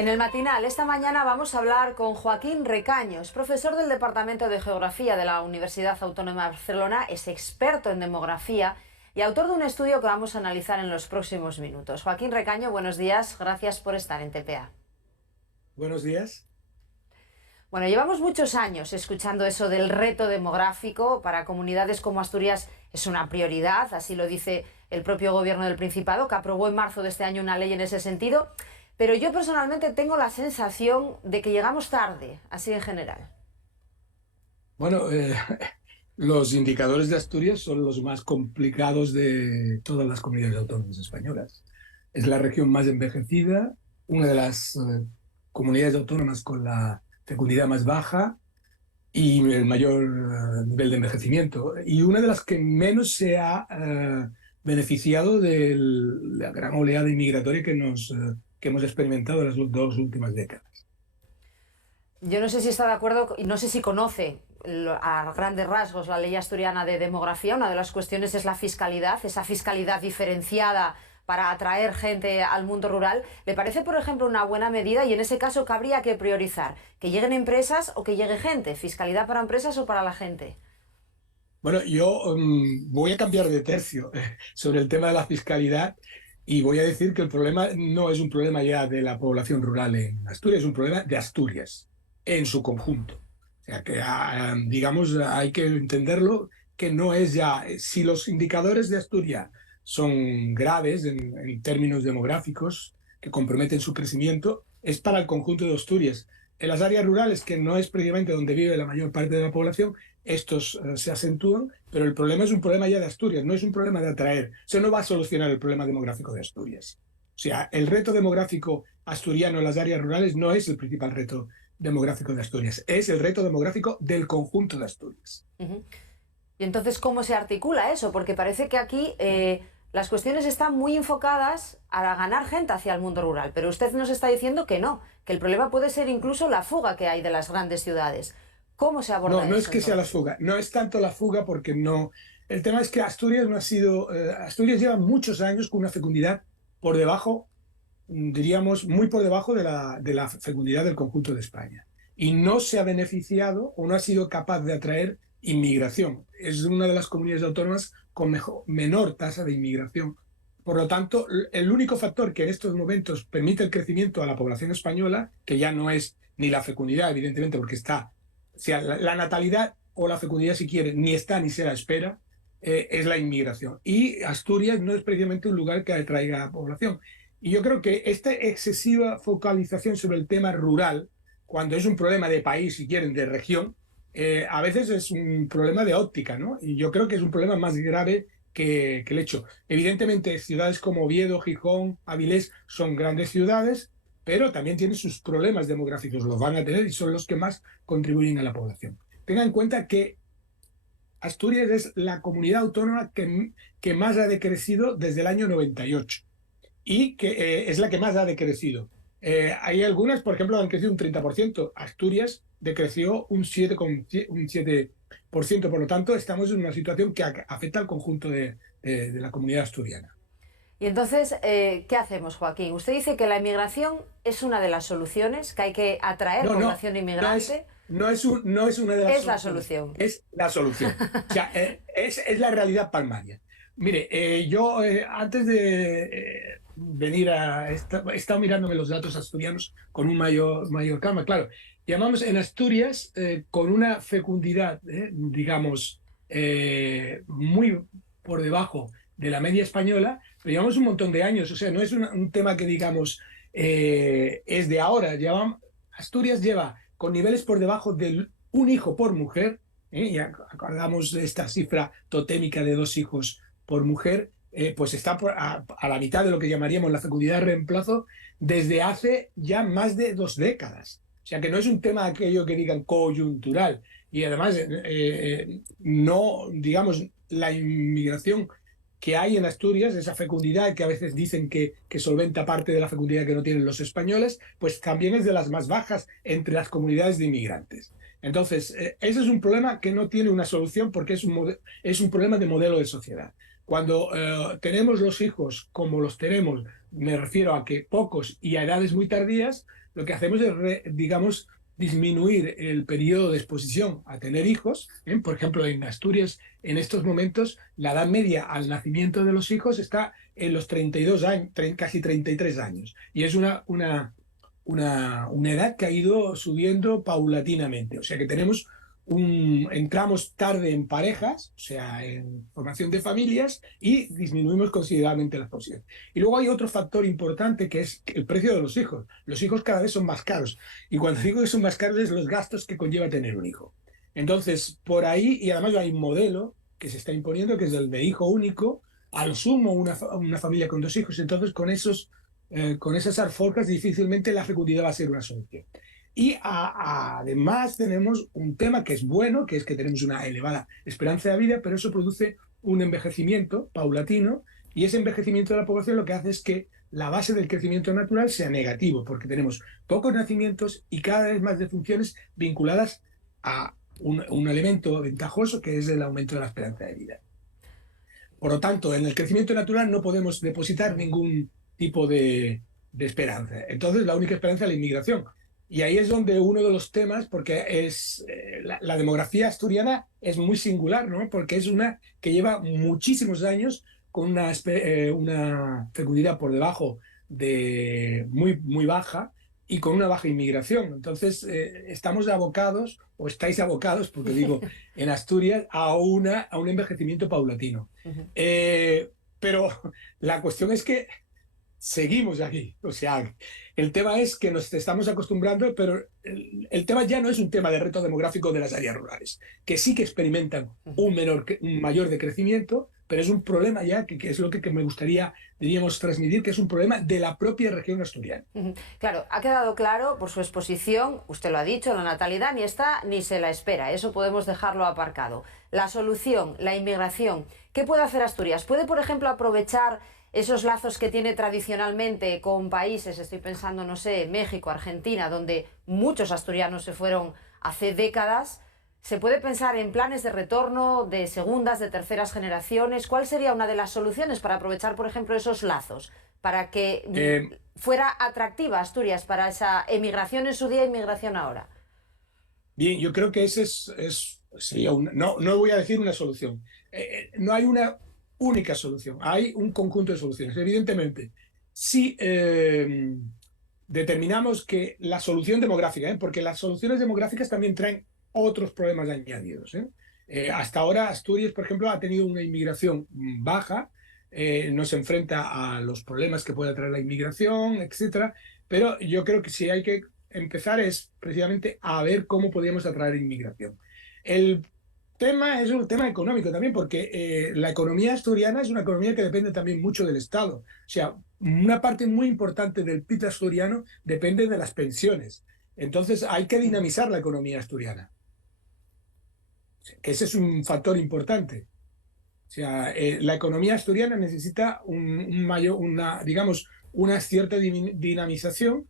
En el matinal, esta mañana vamos a hablar con Joaquín Recaños, profesor del Departamento de Geografía de la Universidad Autónoma de Barcelona, es experto en demografía y autor de un estudio que vamos a analizar en los próximos minutos. Joaquín Recaño, buenos días, gracias por estar en TPA. Buenos días. Bueno, llevamos muchos años escuchando eso del reto demográfico. Para comunidades como Asturias es una prioridad, así lo dice el propio gobierno del Principado, que aprobó en marzo de este año una ley en ese sentido. Pero yo personalmente tengo la sensación de que llegamos tarde, así en general. Bueno, los indicadores de Asturias son los más complicados de todas las comunidades autónomas españolas. Es la región más envejecida, una de las comunidades autónomas con la fecundidad más baja y el mayor nivel de envejecimiento, y una de las que menos se ha beneficiado de la gran oleada inmigratoria que hemos experimentado en las dos últimas décadas. Yo no sé si está de acuerdo y no sé si conoce a grandes rasgos la ley asturiana de demografía. Una de las cuestiones es la fiscalidad, esa fiscalidad diferenciada para atraer gente al mundo rural. ¿Le parece, por ejemplo, una buena medida? Y en ese caso, ¿qué habría que priorizar? ¿Que lleguen empresas o que llegue gente? ¿Fiscalidad para empresas o para la gente? Bueno, yo voy a cambiar de tercio sobre el tema de la fiscalidad y voy a decir que el problema no es un problema ya de la población rural en Asturias, es un problema de Asturias en su conjunto. O sea que, digamos, hay que entenderlo que no es ya, si los indicadores de Asturias son graves en términos demográficos que comprometen su crecimiento, es para el conjunto de Asturias. En las áreas rurales, que no es precisamente donde vive la mayor parte de la población, estos se acentúan, pero el problema es un problema ya de Asturias, no es un problema de atraer. Eso no va a solucionar el problema demográfico de Asturias. O sea, el reto demográfico asturiano en las áreas rurales no es el principal reto demográfico de Asturias, es el reto demográfico del conjunto de Asturias. Y entonces, ¿cómo se articula eso? Porque parece que aquí las cuestiones están muy enfocadas a ganar gente hacia el mundo rural, pero usted nos está diciendo que no, que el problema puede ser incluso la fuga que hay de las grandes ciudades. ¿Cómo se aborda eso? No es que entonces sea la fuga, no es tanto la fuga porque no. El tema es que Asturias no ha sido. Asturias lleva muchos años con una fecundidad por debajo, diríamos, muy por debajo de la fecundidad del conjunto de España. Y no se ha beneficiado o no ha sido capaz de atraer inmigración. Es una de las comunidades autónomas con menor tasa de inmigración. Por lo tanto, el único factor que en estos momentos permite el crecimiento a la población española, que ya no es ni la fecundidad, evidentemente, porque está. O sea, la natalidad o la fecundidad, si quiere, ni está ni se la espera, es la inmigración. Y Asturias no es precisamente un lugar que atraiga a población. Y yo creo que esta excesiva focalización sobre el tema rural, cuando es un problema de país, si quieren, de región, a veces es un problema de óptica, ¿no? Y yo creo que es un problema más grave que el hecho. Evidentemente, ciudades como Oviedo, Gijón, Avilés son grandes ciudades, pero también tienen sus problemas demográficos, los van a tener y son los que más contribuyen a la población. Tengan en cuenta que Asturias es la comunidad autónoma que más ha decrecido desde el año 98 y que es la que más ha decrecido. Hay algunas, por ejemplo, han crecido un 30%. Asturias decreció un 7%. Por lo tanto, estamos en una situación que afecta al conjunto de la comunidad asturiana. Y entonces, ¿qué hacemos, Joaquín? Usted dice que la inmigración es una de las soluciones, que hay que atraer población inmigrante. No es una de las es la solución. Es la solución. O sea, es la realidad palmaria. Mire, yo antes de venir he estado mirándome los datos asturianos con un mayor calma. Claro, llamamos en Asturias con una fecundidad, digamos, muy por debajo de la media española, pero llevamos un montón de años. O sea, no es un tema que, digamos, es de ahora. Asturias lleva con niveles por debajo de un hijo por mujer, y acordamos de esta cifra totémica de 2 hijos por mujer, pues está a la mitad de lo que llamaríamos la fecundidad de reemplazo desde hace ya más de 2 décadas. O sea que no es un tema aquello que digan coyuntural. Y además, no, digamos, la inmigración que hay en Asturias, esa fecundidad que a veces dicen que solventa parte de la fecundidad que no tienen los españoles, pues también es de las más bajas entre las comunidades de inmigrantes. Entonces, ese es un problema que no tiene una solución porque es un problema de modelo de sociedad. Cuando tenemos los hijos como los tenemos, me refiero a que pocos y a edades muy tardías, lo que hacemos es, digamos, disminuir el periodo de exposición a tener hijos. Por ejemplo, en Asturias, en estos momentos, la edad media al nacimiento de los hijos está en los 32 años, casi 33 años. Y es una edad que ha ido subiendo paulatinamente. O sea que entramos tarde en parejas, o sea, en formación de familias, y disminuimos considerablemente las posibilidades. Y luego hay otro factor importante que es el precio de los hijos. Los hijos cada vez son más caros. Y cuando digo que son más caros es los gastos que conlleva tener un hijo. Entonces, por ahí, y además hay un modelo que se está imponiendo, que es el de hijo único, al sumo una familia con 2 hijos. Entonces, con esas alforjas difícilmente la fecundidad va a ser una solución. Y además tenemos un tema que es bueno, que es que tenemos una elevada esperanza de vida, pero eso produce un envejecimiento paulatino, y ese envejecimiento de la población lo que hace es que la base del crecimiento natural sea negativo, porque tenemos pocos nacimientos y cada vez más defunciones vinculadas a un elemento ventajoso, que es el aumento de la esperanza de vida. Por lo tanto, en el crecimiento natural no podemos depositar ningún tipo de esperanza. Entonces, la única esperanza es la inmigración. Y ahí es donde uno de los temas, porque la demografía asturiana es muy singular, ¿no? Porque es una que lleva muchísimos años con una fecundidad por debajo de muy baja y con una baja inmigración. Entonces, estamos abocados, o estáis abocados, porque digo, en Asturias, a un envejecimiento paulatino. Pero la cuestión es que seguimos aquí. O sea, el tema es que nos estamos acostumbrando, pero el tema ya no es un tema de reto demográfico de las áreas rurales, que sí que experimentan un mayor decrecimiento, pero es un problema ya que es lo que me gustaría, diríamos, transmitir, que es un problema de la propia región asturiana. Claro, ha quedado claro por su exposición, usted lo ha dicho, la natalidad ni está ni se la espera, eso podemos dejarlo aparcado. La solución, la inmigración, ¿qué puede hacer Asturias? ¿Puede, por ejemplo, aprovechar esos lazos que tiene tradicionalmente con países, estoy pensando, no sé, México, Argentina, donde muchos asturianos se fueron hace décadas? ¿Se puede pensar en planes de retorno de segundas, de terceras generaciones? ¿Cuál sería una de las soluciones para aprovechar, por ejemplo, esos lazos? Para que fuera atractiva Asturias para esa emigración en su día, inmigración ahora. Bien, yo creo que ese sería no voy a decir una solución. No hay una única solución, hay un conjunto de soluciones. Evidentemente, si determinamos que la solución demográfica, porque las soluciones demográficas también traen otros problemas añadidos. Hasta ahora Asturias, por ejemplo, ha tenido una inmigración baja, no se enfrenta a los problemas que puede traer la inmigración, etcétera, pero yo creo que si hay que empezar es precisamente a ver cómo podríamos atraer inmigración. El tema es un tema económico también, porque la economía asturiana es una economía que depende también mucho del Estado. O sea, una parte muy importante del PIB asturiano depende de las pensiones. Entonces hay que dinamizar la economía asturiana. Que ese es un factor importante. O sea, la economía asturiana necesita digamos, una cierta dinamización,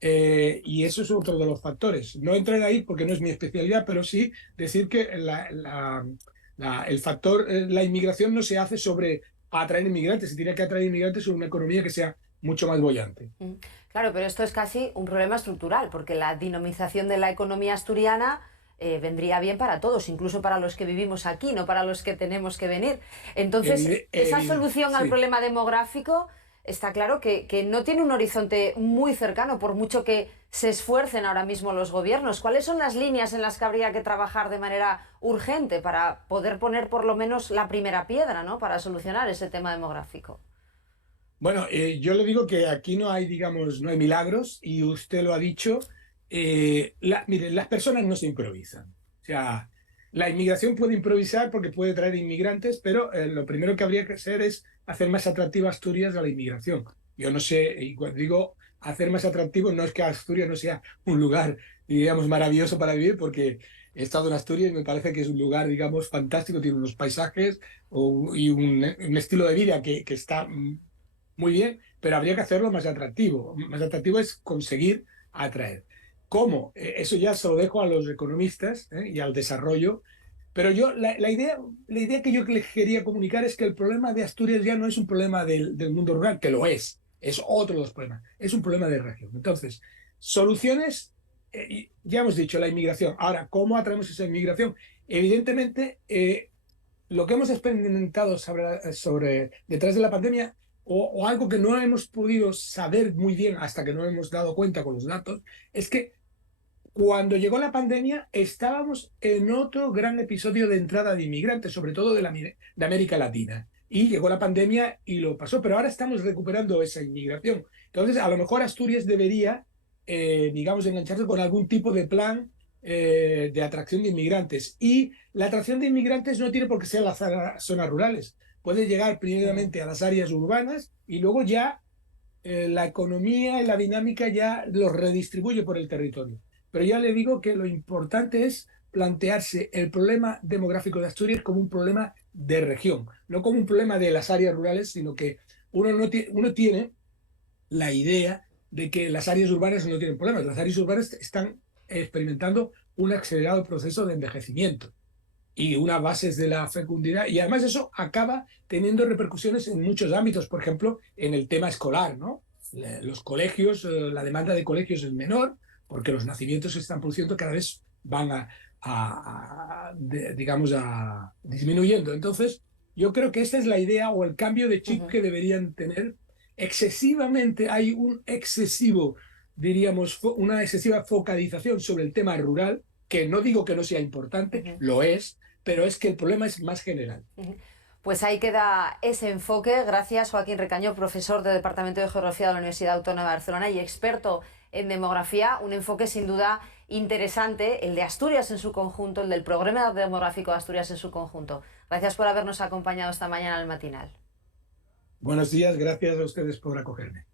y eso es otro de los factores. No entrar ahí porque no es mi especialidad, pero sí decir que el factor, la inmigración no se hace sobre atraer inmigrantes, se tiene que atraer inmigrantes sobre una economía que sea mucho más boyante. Claro, pero esto es casi un problema estructural, porque la dinamización de la economía asturiana vendría bien para todos, incluso para los que vivimos aquí, no para los que tenemos que venir. Entonces, esa solución al problema demográfico está claro que no tiene un horizonte muy cercano, por mucho que se esfuercen ahora mismo los gobiernos. ¿Cuáles son las líneas en las que habría que trabajar de manera urgente para poder poner por lo menos la primera piedra, ¿no?, para solucionar ese tema demográfico? Bueno, yo le digo que aquí no hay, digamos, no hay milagros, y usted lo ha dicho. Mire, las personas no se improvisan. O sea, la inmigración puede improvisar porque puede traer inmigrantes, pero lo primero que habría que hacer es hacer más atractiva Asturias a la inmigración. Yo no sé, y cuando digo hacer más atractivo, no es que Asturias no sea un lugar, digamos, maravilloso para vivir, porque he estado en Asturias y me parece que es un lugar, digamos, fantástico, tiene unos paisajes y un estilo de vida que está muy bien, pero habría que hacerlo más atractivo. Más atractivo es conseguir atraer. ¿Cómo? Eso ya se lo dejo a los economistas, y al desarrollo. Pero yo, la idea que yo les quería comunicar es que el problema de Asturias ya no es un problema del mundo rural, que lo es otro de los problemas, es un problema de región. Entonces, Soluciones, ya hemos dicho, la inmigración. Ahora, ¿cómo atraemos esa inmigración? Evidentemente, lo que hemos experimentado detrás de la pandemia, o algo que no hemos podido saber muy bien hasta que no hemos dado cuenta con los datos, es que cuando llegó la pandemia estábamos en otro gran episodio de entrada de inmigrantes, sobre todo de América Latina. Y llegó la pandemia y lo pasó, pero ahora estamos recuperando esa inmigración. Entonces, a lo mejor Asturias debería, digamos, engancharse con algún tipo de plan de atracción de inmigrantes. Y la atracción de inmigrantes no tiene por qué ser las zonas rurales. Puede llegar primeramente a las áreas urbanas y luego ya la economía y la dinámica ya los redistribuye por el territorio. Pero ya le digo que lo importante es plantearse el problema demográfico de Asturias como un problema de región, no como un problema de las áreas rurales, sino que uno tiene la idea de que las áreas urbanas no tienen problemas. Las áreas urbanas están experimentando un acelerado proceso de envejecimiento y unas bases de la fecundidad, y además eso acaba teniendo repercusiones en muchos ámbitos, por ejemplo, en el tema escolar, ¿no? Los colegios, la demanda de colegios es menor, porque los nacimientos se están produciendo cada vez van digamos, disminuyendo. Entonces, yo creo que esta es la idea o el cambio de chip que deberían tener. Excesivamente, hay un excesivo, diríamos, una excesiva focalización sobre el tema rural, que no digo que no sea importante, lo es, pero es que el problema es más general. Pues ahí queda ese enfoque. Gracias, Joaquín Recaño, profesor del Departamento de Geografía de la Universidad Autónoma de Barcelona y experto en demografía. Un enfoque sin duda interesante, el de Asturias en su conjunto, el del programa demográfico de Asturias en su conjunto. Gracias por habernos acompañado esta mañana al matinal. Buenos días, gracias a ustedes por acogerme.